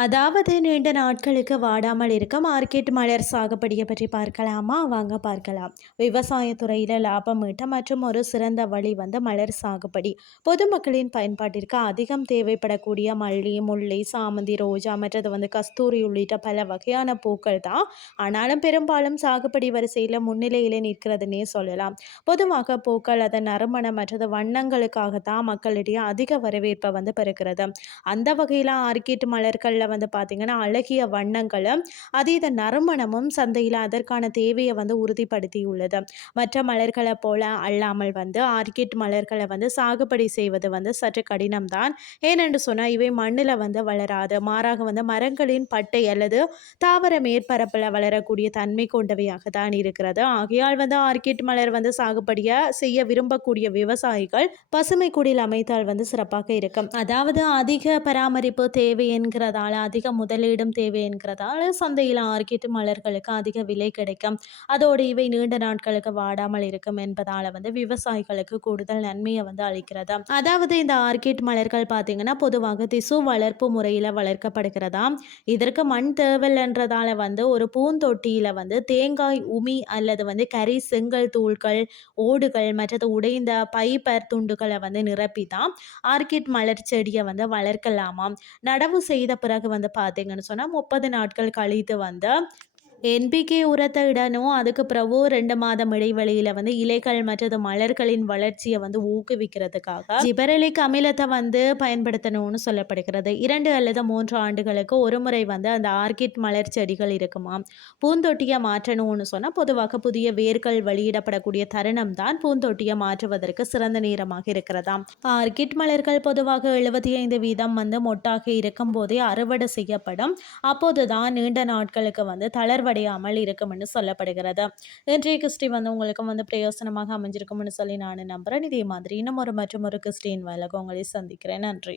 அதாவது நீண்ட நாட்களுக்கு வாடாமல் இருக்க மார்க்கெட் மலர் சாகுபடியை பற்றி பார்க்கலாமா? வாங்க பார்க்கலாம். விவசாயத்துறையில் லாபம் ஈட்ட மற்றும் ஒரு சிறந்த வழி வந்து மலர் சாகுபடி. பொதுமக்களின் பயன்பாட்டிற்கு அதிகம் தேவைப்படக்கூடிய மல்லி முல்லை சாமந்தி ரோஜா மற்றது வந்து கஸ்தூரி உள்ளிட்ட பல வகையான பூக்கள் தான். ஆனாலும் பெரும்பாலும் சாகுபடி வரிசையில் முன்னிலையில் நிற்கிறதுனே சொல்லலாம். பொதுவாக பூக்கள் அதன் நறுமணம் மற்றது வண்ணங்களுக்காக தான் மக்களிடையே அதிக வரவேற்பை வந்து பெறுகிறது. அந்த வகையில் ஆர்கிட் மலர்களில் வந்து பார்த்திங்கன்னா அழகிய வண்ணங்களும் அதீத நறுமணமும் சந்தையில் அதற்கான தேவையை வந்து உறுதிப்படுத்தி உள்ளது மற்ற மலர்களை போல அல்லாமல் வந்து ஆர்கிட் மலர்களை வந்து சாகுபடி செய்வது வந்து சற்று கடினம்தான். ஏனென்று சொன்னால் இவை மண்ணில் வந்து வளராது. மாறாக வந்து மரங்களின் பட்டை அல்லது தாவர மேற்பரப்பில் வளரக்கூடிய தன்மை கொண்டவையாக தான் இருக்கிறது. ஆகையால் வந்து ஆர்கிட் மலர் வந்து சாகுபடியை செய்ய விரும்பக்கூடிய விவசாயிகள் பசுமை குடில் அமைத்தால் வந்து சிறப்பாக இருக்கும். அதாவது அதிக பராமரிப்பு தேவை என்கிறதால் இருக்கிறதால அதிக முதலீடும் தேவை என்கிறதால சந்தையில் ஆர்கிட் மலர்களுக்கு அதிக விலை கிடைக்கும். அதோடு இவை நீண்ட நாட்களுக்கு வாடாமல் இருக்கும் என்பதால் வந்து விவசாயிகளுக்கு கூடுதல் நன்மையை வந்து அளிக்கிறது. அதாவது இந்த ஆர்கிட் மலர்கள் பார்த்தீங்கன்னா பொதுவாக திசு வளர்ப்பு முறையில் வளர்க்கப்படுகிறதா? இதற்கு மண் தேவல்ன்றதால வந்து ஒரு பூந்தொட்டியில் வந்து தேங்காய் உமி அல்லது வந்து கரி செங்கல் தூள்கள் ஓடுகள் மற்றது உடைந்த பைப்பர் துண்டுகளை வந்து நிரப்பி தான் ஆர்கிட் மலர் செடியை வந்து வளர்க்கலாமாம். நடவு செய்த பிறகு பிறகு வந்து பார்த்தீங்கன்னு சொன்னால் முப்பது நாட்கள் கழித்து வந்து என்பிகே உரத்தை இடணும். அதுக்கு ரெண்டு மாதம் இடைவெளியில் வந்து இலைகள் மற்றது மலர்களின் வளர்ச்சியை வந்து ஊக்குவிக்கிறதுக்காக ஜிபரலிக் அமிலத்தை வந்து பயன்படுத்தணும்னு சொல்லப்படுகிறது. இரண்டு அல்லது மூன்று ஆண்டுகளுக்கு ஒரு முறை வந்து அந்த ஆர்கிட் மலர் செடிகள் இருக்குமா? பூந்தொட்டியை மாற்றணும்னு சொன்னால் பொதுவாக புதிய வேர்கள் வெளியிடப்படக்கூடிய தருணம் தான் பூந்தொட்டியை மாற்றுவதற்கு சிறந்த நேரமாக இருக்கிறதாம் ஆர்கிட் மலர்கள் பொதுவாக எழுபத்தி ஐந்து வீதம் வந்து மொட்டாக இருக்கும் போதே அறுவடை செய்யப்படும். அப்போதுதான் நீண்ட நாட்களுக்கு வந்து தளர்வு நிறைவடையாமல் இருக்கும்னு சொல்லப்படுகிறது. இன்றைய கிறிஸ்டி வந்து உங்களுக்கும் வந்து பிரயோசனமாக அமைஞ்சிருக்கும்னு சொல்லி நான் நம்புகிறேன் இதே மாதிரி இன்னும் ஒரு மற்றும் ஒரு கிறிஸ்டின் வேலைக்கு உங்களை சந்திக்கிறேன். நன்றி.